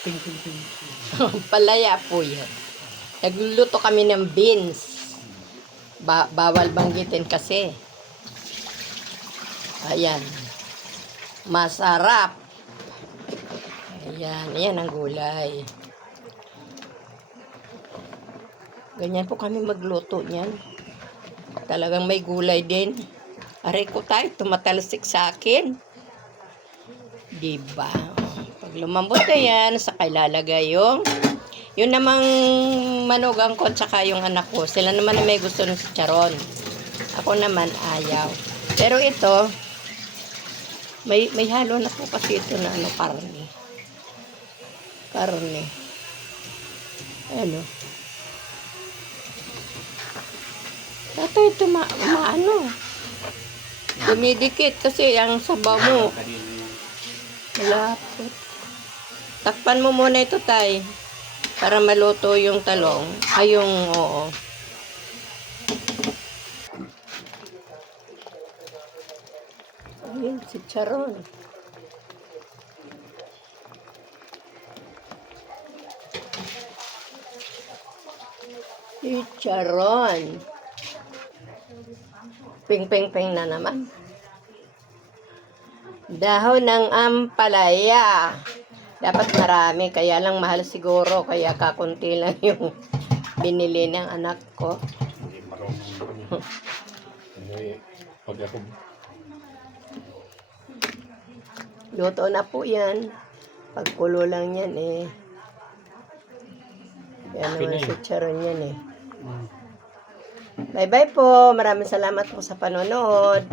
Ting, ting, ting. Palaya po yan. Nagluluto kami ng beans. Bawal banggitin kasi. Ayan. Masarap. Ayan. Ayan ang gulay. Ganyan po kami magluto niyan. Talagang may gulay din. Aray ko tayo, tumatalsik sa akin. Diba? Pag lumambot na yan, saka ilalagay yung yun namang manugang ko tsaka yung anak ko. Sila naman na may gusto ng chicharon. Ako naman ayaw. Pero ito, may halo na po kasi ito na karne. Karne. Ano? Ito dumidikit kasi ang sabaw mo. Malapot. Takpan mo muna ito, tay. Para maluto yung talong. Ay, oo. Ayun, chicharon. Chicharon. Ping na naman. Dahon ng ampalaya. Dapat marami, kaya lang mahal siguro, kaya kakunti lang yung binili ng anak ko. Hindi marunong. Hindi, pag ako... Luto na po yan. Pagkulo lang yan eh. Yan naman si Charon yan eh. Bye-bye po. Maraming salamat po sa panonood.